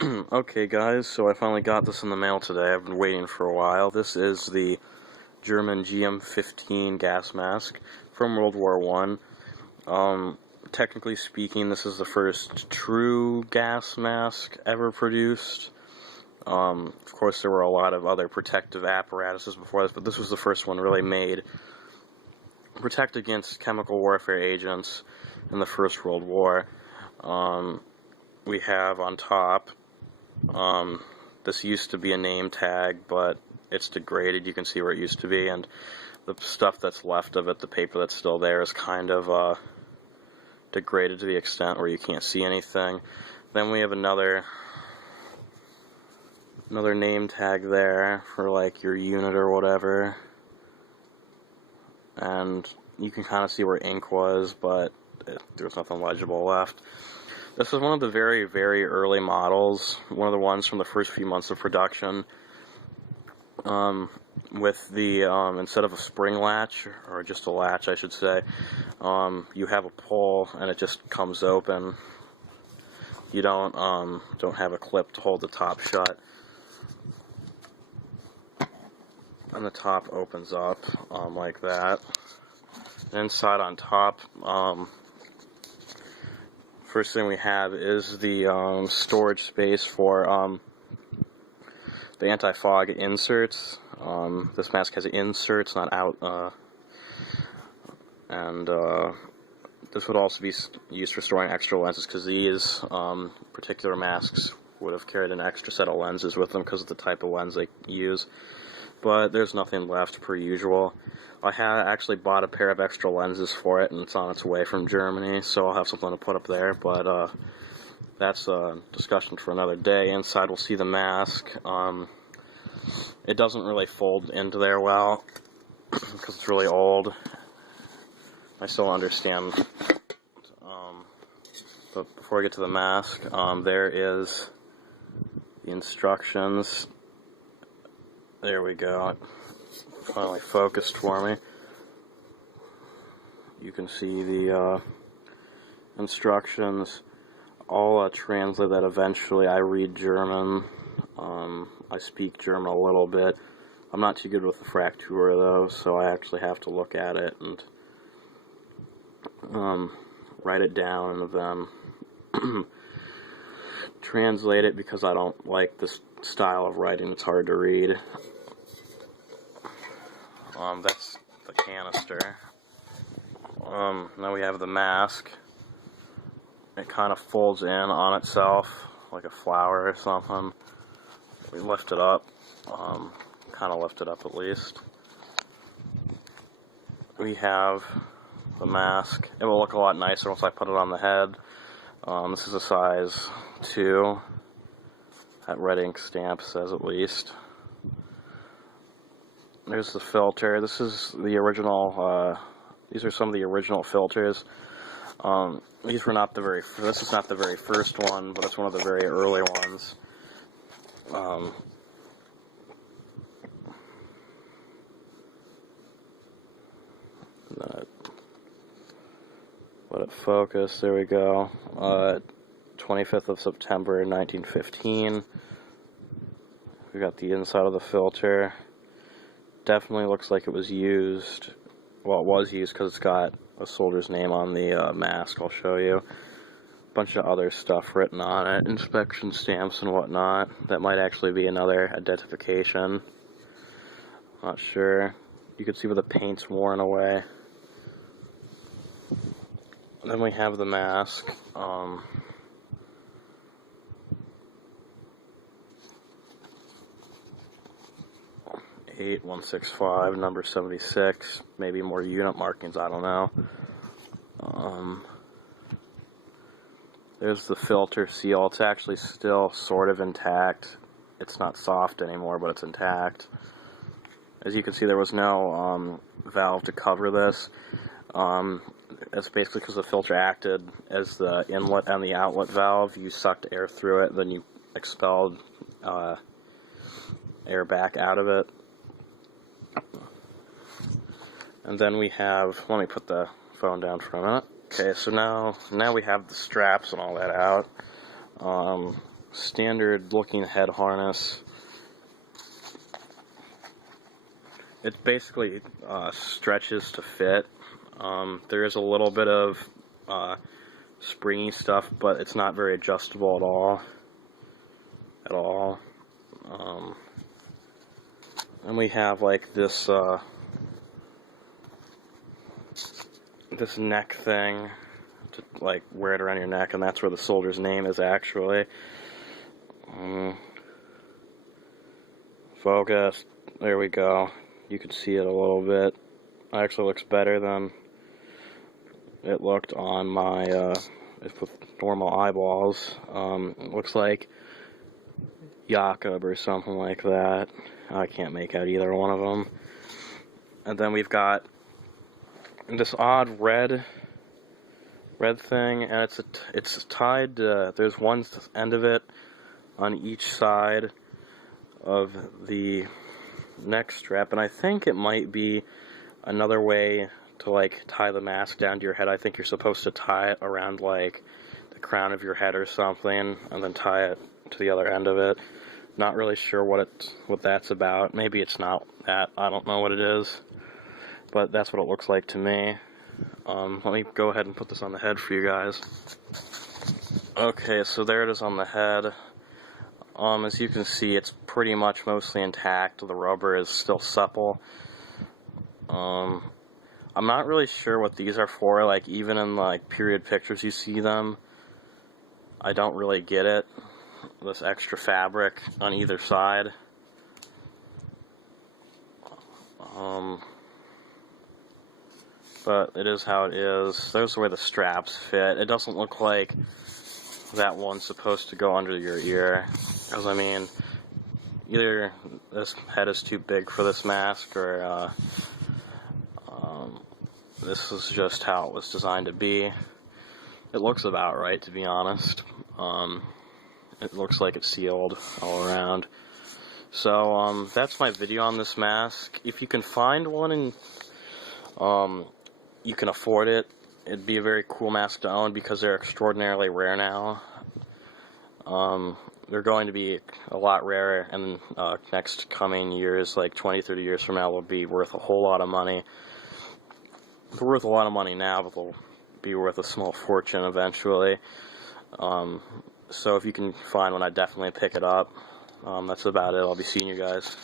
Okay guys, so I finally got this in the mail today. I've been waiting for a while. This is the German GM15 gas mask from World War One. Technically speaking, this is the first true gas mask ever produced. Of course, there were a lot of other protective apparatuses before this, but this was the first one really made to protect against chemical warfare agents in the First World War. We have on top, this used to be a name tag, but it's degraded. You can see where it used to be, and the stuff that's left of it, the paper that's still there, is kind of degraded to the extent where you can't see anything. Then we have another name tag there for like your unit or whatever, and you can kind of see where ink was, but there's nothing legible left. This is one of the very, very early models, one of the ones from the first few months of production, with the, instead of a spring latch, or just a latch I should say, you have a pull and it just comes open. You don't have a clip to hold the top shut. And the top opens up, like that. Inside on top, first thing we have is the storage space for the anti-fog inserts. This mask has inserts, not out, and this would also be used for storing extra lenses, because these particular masks would have carried an extra set of lenses with them because of the type of lens they use. But there's nothing left per usual. I actually bought a pair of extra lenses for it, and it's on its way from Germany, so I'll have something to put up there, but that's a discussion for another day. Inside we'll see the mask. It doesn't really fold into there well, because it's really old. I still understand. But before I get to the mask, there is the instructions. There we go. It finally focused for me. You can see the instructions. I'll translate that eventually. I read German. I speak German a little bit. I'm not too good with the Fraktur though, so I actually have to look at it and write it down and then translate it, because I don't like this style of writing. It's hard to read. That's the canister. Now we have the mask. It kind of folds in on itself like a flower or something. We lift it up, kind of lift it up at least. We have the mask. It will look a lot nicer once I put it on the head. This is a size 2. That red ink stamp says at least. There's the filter. This is the original, these are some of the original filters. These were not the very, this is not the very first one, but it's one of the very early ones. Let it focus, there we go. 25th of September 1915. We got the inside of the filter. Definitely looks like it was used. Well, it was used because it's got a soldier's name on the mask. I'll show you. A bunch of other stuff written on it, inspection stamps and whatnot. That might actually be another identification. Not sure. You can see where the paint's worn away. Then we have the mask. 8165, number 76, maybe more unit markings, I don't know. There's the filter seal. It's actually still sort of intact. It's not soft anymore, but it's intact. As you can see, there was no valve to cover this. That's basically because the filter acted as the inlet and the outlet valve. You sucked air through it, then you expelled air back out of it. And then we have, let me put the phone down for a minute. Okay, so now we have the straps and all that out. standard looking head harness. It basically stretches to fit. There is a little bit of springy stuff, but it's not very adjustable at all. And we have like this this neck thing to like wear it around your neck, and that's where the soldier's name is actually. Focus. There we go. You can see it a little bit. It actually looks better than it looked on my with normal eyeballs. It looks like Jakob or something like that. I can't make out either one of them. And then we've got this odd red thing, and it's tied. There's one end of it on each side of the neck strap, and I think it might be another way to like tie the mask down to your head. I think you're supposed to tie it around like the crown of your head or something, and then tie it to the other end of it. Not really sure what that's about. Maybe it's not that. I don't know what it is, but that's what it looks like to me. Let me go ahead and put this on the head for you guys. Okay, so there it is on the head. As you can see, it's pretty much mostly intact. The rubber is still supple. I'm not really sure what these are for. Like, even in like period pictures you see them. I don't really get it. This extra fabric on either side. But it is how it is. There's where the straps fit. It doesn't look like that one's supposed to go under your ear. Because, I mean, either this head is too big for this mask, or this is just how it was designed to be. It looks about right, to be honest. It looks like it's sealed all around. So, that's my video on this mask. If you can find one and you can afford it, it'd be a very cool mask to own because they're extraordinarily rare now. They're going to be a lot rarer in next coming years, like 20, 30 years from now. They'll be worth a whole lot of money. They're worth a lot of money now, but they'll be worth a small fortune eventually. So if you can find one, I'd definitely pick it up. That's about it. I'll be seeing you guys.